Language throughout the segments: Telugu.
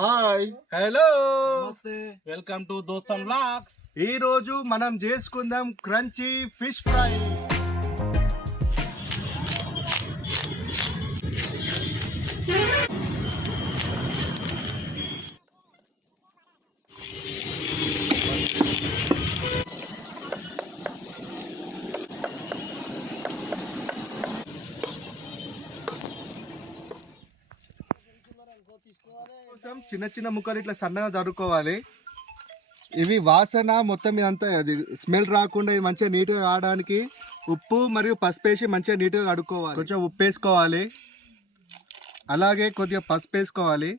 హాయ్ హలో నమస్తే, వెల్కమ్ టు దోస్తం బ్లాగ్స్. ఈ రోజు మనం చేసుకుందాం క్రంచీ ఫిష్ ఫ్రై. చిన్న చిన్న ముక్కలు ఇట్లా సన్నగా తరుక్కోవాలి. ఇవి వాసన మొత్తం ఇదంతా అది స్మెల్ రాకుండా ఇది మంచిగా నీట్గా ఆడడానికి ఉప్పు మరియు పసుపు వేసి మంచిగా నీట్గా కడుక్కోవాలి. కొంచెం ఉప్పు వేసుకోవాలి, అలాగే కొద్దిగా పసుపు వేసుకోవాలి.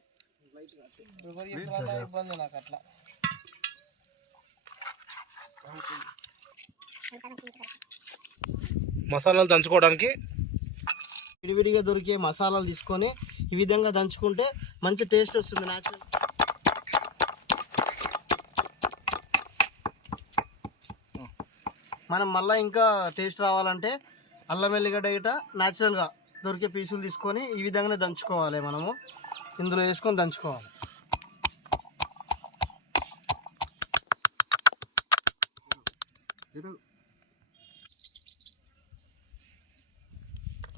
మసాలాలు దంచుకోవడానికి విడివిడిగా దొరికే మసాలాలు తీసుకొని ఈ విధంగా దంచుకుంటే మంచి టేస్ట్ వస్తుంది. న్యాచురల్ మనం మళ్ళీ ఇంకా టేస్ట్ రావాలంటే అల్లం వెల్లిగడ్డ గిట న్యాచురల్గా దొరికే పీసులు తీసుకొని ఈ విధంగానే దంచుకోవాలి. మనము ఇందులో వేసుకొని దంచుకోవాలి.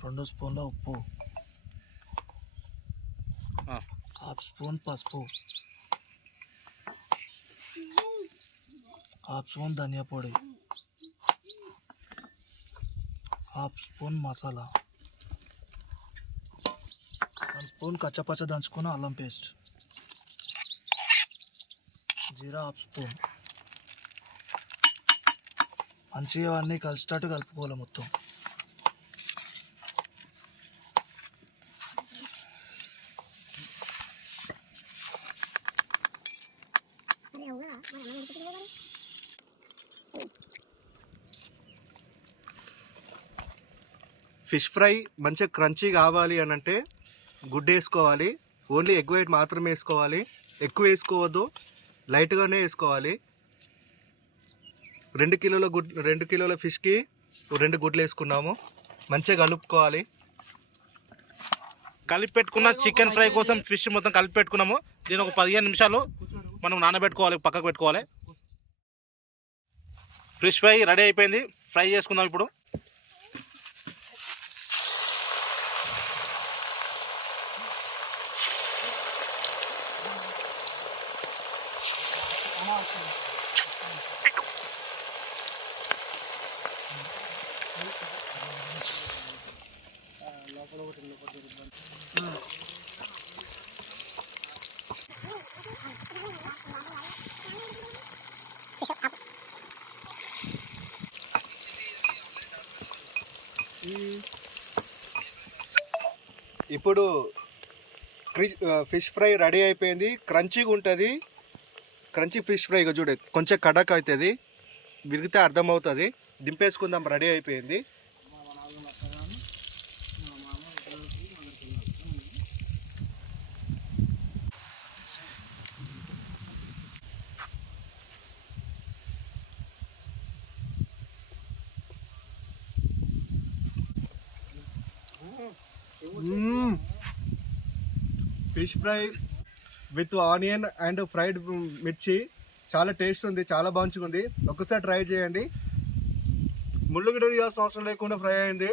రెండు స్పూన్ల ఉప్పు, హాఫ్ స్పూన్ పసుపు, హాఫ్ స్పూన్ ధనియా పొడి, హాఫ్ స్పూన్ మసాలా, 1 స్పూన్ కచ్చపచ్చ దంచుకున్న అల్లం పేస్ట్, జీరా హాఫ్ స్పూన్. మంచిగా అన్నీ కలిసేటట్టు కలుపుకోవాలి మొత్తం. ఫిష్ ఫ్రై మంచిగా క్రంచీ కావాలి అని అంటే గుడ్డు వేసుకోవాలి. ఓన్లీ ఎగ్ వైట్ మాత్రమే వేసుకోవాలి, ఎక్కువ వేసుకోవద్దు, లైట్గానే వేసుకోవాలి. 2 కిలోల ఫిష్కి 2 గుడ్లు వేసుకున్నాము. మంచిగా కలుపుకోవాలి. కలిపి పెట్టుకున్న చికెన్ ఫ్రై కోసం ఫిష్ మొత్తం కలిపి పెట్టుకున్నాము. దీని ఒక 15 నిమిషాలు మనం నానబెట్టుకోవాలి, పక్కకు పెట్టుకోవాలి. ఫిష్ ఫ్రై రెడీ అయిపోయింది. ఫ్రై చేసుకుందాం ఇప్పుడు. ఇప్పుడు ఫిష్ ఫ్రై రెడీ అయిపోయింది. క్రంచీగా ఉంటుంది. క్రంచీ ఫిష్ ఫ్రై చూడే కొంచెం కడక్ అవుతుంది, విరిగితే అర్థమవుతుంది. దింపేసుకుందాం, రెడీ అయిపోయింది. Fish fry with onion and fried మిర్చి చాలా టేస్ట్ ఉంది, చాలా బాగుంది. ఒకసారి ట్రై చేయండి. ముళ్ళు గిడ్డ తీయాల్సిన అవసరం లేకుండా ఫ్రై అయింది.